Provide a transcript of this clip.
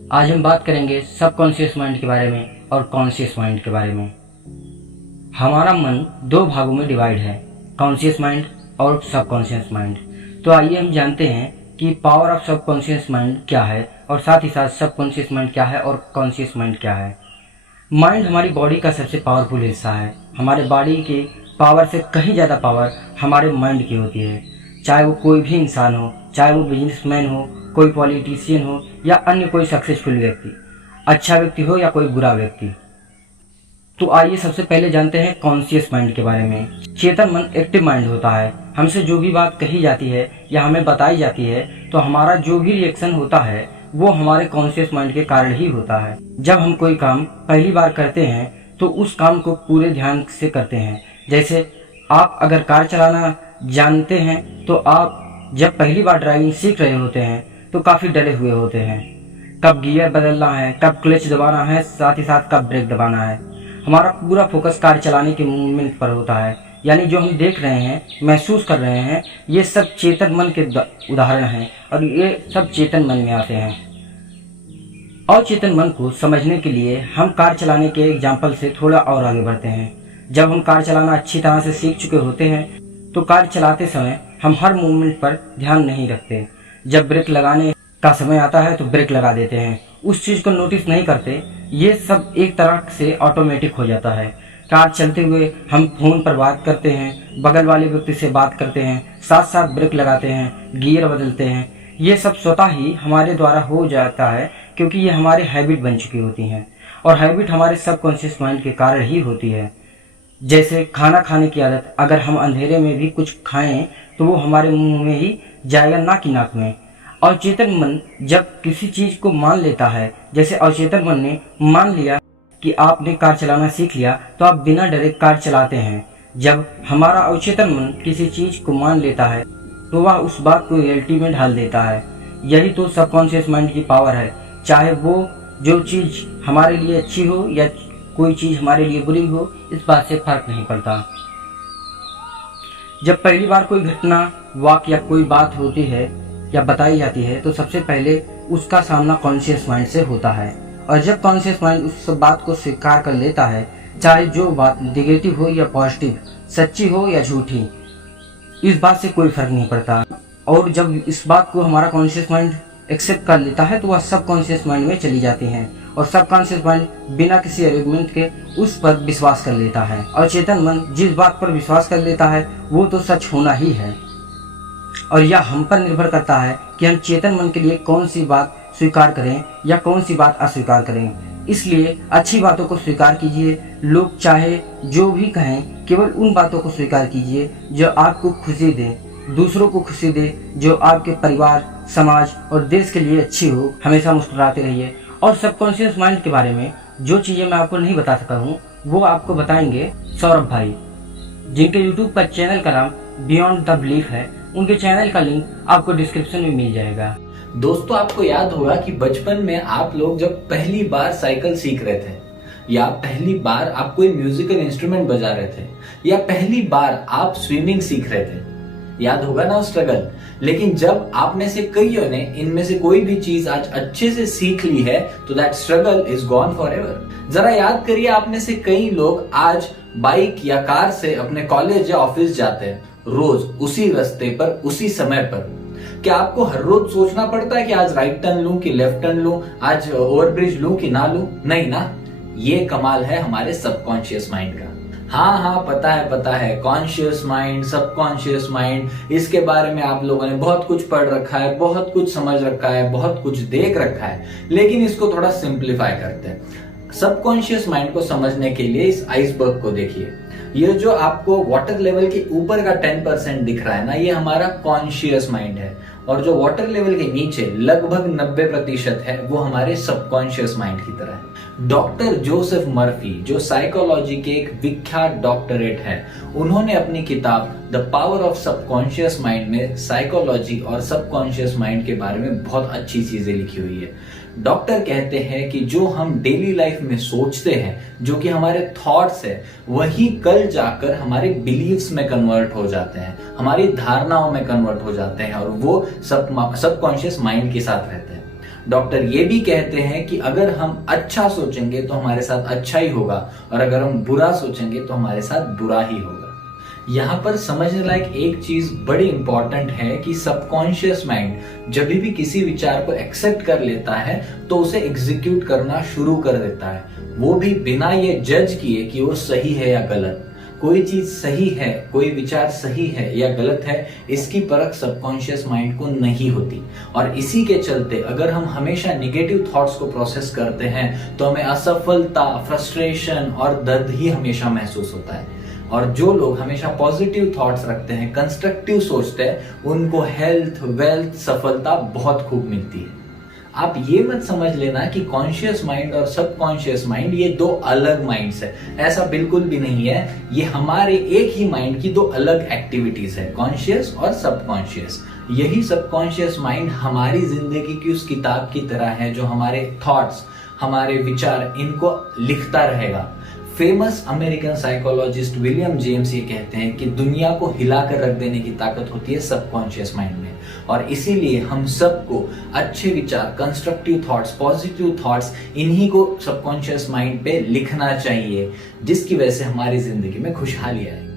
आज हम बात करेंगे सबकॉन्शियस माइंड के बारे में और कॉन्शियस माइंड के बारे में। हमारा मन दो भागों में डिवाइड है, कॉन्शियस माइंड और सबकॉन्शियस माइंड। तो आइए हम जानते हैं कि पावर ऑफ सबकॉन्शियस माइंड क्या है और साथ ही साथ सबकॉन्शियस माइंड क्या है और कॉन्शियस माइंड क्या है। माइंड हमारी बॉडी का सबसे पावरफुल हिस्सा है। हमारे बॉडी की पावर से कहीं ज़्यादा पावर हमारे माइंड की होती है। चाहे वो कोई भी इंसान हो, चाहे वो बिजनेसमैन हो, कोई पॉलिटिशियन हो या अन्य कोई सक्सेसफुल व्यक्ति, अच्छा व्यक्ति हो या कोई बुरा व्यक्ति। तो आइए सबसे पहले जानते हैं कॉन्शियस माइंड के बारे में। चेतन मन एक्टिव माइंड होता है। हमसे जो भी बात कही जाती है या हमें बताई जाती है तो हमारा जो भी रिएक्शन होता है वो हमारे कॉन्शियस माइंड के कारण ही होता है। जब हम कोई काम पहली बार करते हैं तो उस काम को पूरे ध्यान से करते हैं। जैसे आप अगर कार चलाना जानते हैं तो आप जब पहली बार ड्राइविंग सीख रहे होते हैं तो काफ़ी डरे हुए होते हैं। कब गियर बदलना है, कब क्लच दबाना है, साथ ही साथ कब ब्रेक दबाना है। हमारा पूरा फोकस कार चलाने के मूवमेंट पर होता है। यानी जो हम देख रहे हैं, महसूस कर रहे हैं, ये सब चेतन मन के उदाहरण हैं और ये सब चेतन मन में आते हैं। और चेतन मन को समझने के लिए हम कार चलाने के एग्जाम्पल से थोड़ा और आगे बढ़ते हैं। जब हम कार चलाना अच्छी तरह से सीख चुके होते हैं तो कार चलाते समय हम हर मूवमेंट पर ध्यान नहीं रखते। जब ब्रेक लगाने का समय आता है तो ब्रेक लगा देते हैं, उस चीज़ को नोटिस नहीं करते। ये सब एक तरह से ऑटोमेटिक हो जाता है। कार चलते हुए हम फ़ोन पर बात करते हैं, बगल वाले व्यक्ति से बात करते हैं, साथ साथ ब्रेक लगाते हैं, गियर बदलते हैं। ये सब स्वतः ही हमारे द्वारा हो जाता है क्योंकि ये हमारे हैबिट बन चुकी होती हैं और हैबिट हमारे सबकॉन्शियस माइंड के कारण ही होती है। जैसे खाना खाने की आदत, अगर हम अंधेरे में भी कुछ खाएं तो वो हमारे मुंह में ही जाएगा, ना कि नाक में। अवचेतन मन जब किसी चीज़ को मान लेता है, जैसे अवचेतन मन ने मान लिया कि आपने कार चलाना सीख लिया तो आप बिना डरे कार चलाते हैं। जब हमारा अवचेतन मन किसी चीज़ को मान लेता है तो वह उस बात को रियलिटी में ढाल देता है। यही तो सबकॉन्शियस माइंड की पावर है। चाहे वो जो चीज़ हमारे लिए अच्छी हो या कोई चीज़ हमारे लिए बुरी हो, इस बात से फर्क नहीं पड़ता। जब पहली बार कोई घटना, वाक़ या कोई बात होती है या बताई जाती है तो सबसे पहले उसका सामना कॉन्शियस माइंड से होता है। और जब कॉन्शियस माइंड उस बात को स्वीकार कर लेता है, चाहे जो बात नेगेटिव हो या पॉजिटिव, सच्ची हो या झूठी, इस बात से कोई फर्क नहीं पड़ता। और जब इस बात को हमारा कॉन्शियस माइंड एक्सेप्ट कर लेता है तो वह सबकॉन्शियस माइंड में चली जाती हैं और सबकॉन्शियस माइंड बिना किसी आर्गुमेंट के उस पर विश्वास कर लेता है। और चेतन मन जिस बात पर विश्वास कर लेता है वो तो सच होना ही है। और यह हम पर निर्भर करता है कि हम चेतन मन के लिए कौन सी बात स्वीकार करें या कौन सी बात अस्वीकार करें। इसलिए अच्छी बातों को स्वीकार कीजिए। लोग चाहे जो भी कहें, केवल उन बातों को स्वीकार कीजिए जो आपको खुशी दे, दूसरों को खुशी दे, जो आपके परिवार, समाज और देश के लिए अच्छी हो। हमेशा मुस्कुराते रहिए। और सबकॉन्शियस माइंड के बारे में जो चीज़ें मैं आपको नहीं बता सका हूँ वो आपको बताएंगे सौरभ भाई, जिनके यूट्यूब का चैनल का नाम बियॉन्ड द बिलीफ है। उनके चैनल का लिंक आपको डिस्क्रिप्शन में मिल जाएगा। दोस्तों, आपको याद होगा कि बचपन में आप लोग जब पहली बार साइकिल सीख रहे थे या पहली बार आप कोई म्यूजिकल इंस्ट्रूमेंट बजा रहे थे या पहली बार आप स्विमिंग सीख रहे थे, याद होगा ना स्ट्रगल। लेकिन जब आप में से कईयों ने इनमें से कोई भी चीज आज अच्छे से सीख ली है तो that struggle is gone for ever. जरा याद करिए, आप में से कई लोग आज बाइक या कार से अपने कॉलेज या ऑफिस जाते हैं, रोज उसी रास्ते पर, उसी समय पर। क्या आपको हर रोज सोचना पड़ता है कि आज राइट टर्न लूं कि लेफ्ट टर्न लूं, आज ओवरब्रिज लूं कि ना लूं? नहीं ना। ये कमाल है हमारे सबकॉन्शियस माइंड का। हाँ, पता है कॉन्शियस माइंड, सबकॉन्शियस माइंड, इसके बारे में आप लोगों ने बहुत कुछ पढ़ रखा है, बहुत कुछ समझ रखा है, बहुत कुछ देख रखा है। लेकिन इसको थोड़ा सिंप्लीफाई करते हैं। सबकॉन्शियस माइंड को समझने के लिए इस आइसबर्ग को देखिए। ये जो आपको वाटर लेवल के ऊपर का 10% दिख रहा है ना, ये हमारा कॉन्शियस माइंड है। और जो वाटर लेवल के नीचे लगभग 90% है वो हमारे सबकॉन्शियस माइंड की तरह है। डॉक्टर जोसेफ मर्फी, जो साइकोलॉजी के एक विख्यात डॉक्टरेट है, उन्होंने अपनी किताब the power of subconscious mind में साइकोलॉजी और सबकॉन्शियस माइंड के बारे में बहुत अच्छी चीजें लिखी हुई है। डॉक्टर कहते हैं कि जो हम डेली लाइफ में सोचते हैं, जो कि हमारे थॉट्स है, वही कल जाकर हमारे बिलीव्स में कन्वर्ट हो जाते हैं, हमारी धारणाओं में कन्वर्ट हो जाते हैं और वो सबकॉन्शियस माइंड के साथ रहते हैं। डॉक्टर ये भी कहते हैं कि अगर हम अच्छा सोचेंगे तो हमारे साथ अच्छा ही होगा और अगर हम बुरा सोचेंगे तो हमारे साथ बुरा ही होगा। यहाँ पर समझने लायक एक चीज बड़ी इंपॉर्टेंट है कि सबकॉन्शियस माइंड जब भी किसी विचार को एक्सेप्ट कर लेता है तो उसे एग्जीक्यूट करना शुरू कर देता है, वो भी बिना ये जज किए कि वो सही है या गलत। कोई चीज सही है, कोई विचार सही है या गलत है, इसकी परख सबकॉन्शियस माइंड को नहीं होती। और इसी के चलते अगर हम हमेशा निगेटिव थॉट्स को प्रोसेस करते हैं तो हमें असफलता, फ्रस्ट्रेशन और दर्द ही हमेशा महसूस होता है। और जो लोग हमेशा पॉजिटिव थॉट्स रखते हैं, कंस्ट्रक्टिव सोचते हैं, उनको हेल्थ, वेल्थ, सफलता बहुत खूब मिलती है। आप ये मत समझ लेना कि कॉन्शियस माइंड और सबकॉन्शियस माइंड ये दो अलग माइंड्स है, ऐसा बिल्कुल भी नहीं है। ये हमारे एक ही माइंड की दो अलग एक्टिविटीज है, कॉन्शियस और सबकॉन्शियस। यही सबकॉन्शियस माइंड हमारी जिंदगी की उस किताब की तरह है जो हमारे थॉट्स, हमारे विचार, इनको लिखता रहेगा। Famous American psychologist William James ये कहते हैं कि दुनिया को हिलाकर रख देने की ताकत होती है सबकॉन्शियस माइंड में, और इसीलिए हम सबको अच्छे विचार, कंस्ट्रक्टिव थॉट्स, पॉजिटिव थॉट्स, इन्हीं को सबकॉन्शियस माइंड पे लिखना चाहिए, जिसकी वजह से हमारी जिंदगी में खुशहाली आए।